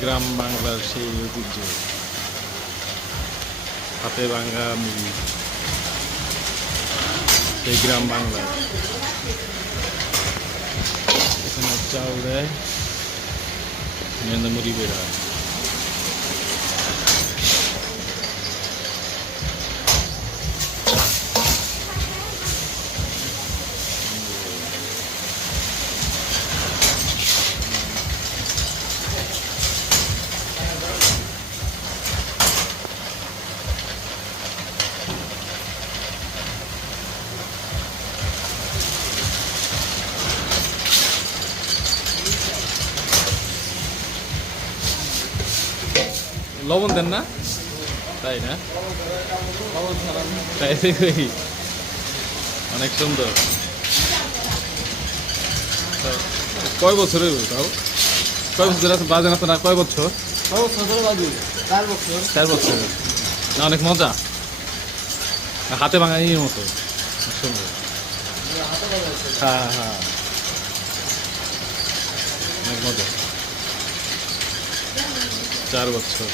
গ্রাম বাংলার সেই ঐতিহ্য হাতে ভাঙা মুড়ি, সেই গ্রাম বাংলার। এখানে চাল দেয়, এখানে মুড়ি বের হয়। লবণ দেন না, তাই না? তাই দেখি অনেক সুন্দর। কয় বছর হইব তাও? কয় বছর আছে বাজেন আপনারা? কয় বছর? 4 বছর। না অনেক মজা, হাতে ভাঙা ইয়ের মতো সুন্দর। হ্যাঁ হ্যাঁ, অনেক মজা। 4 বছর।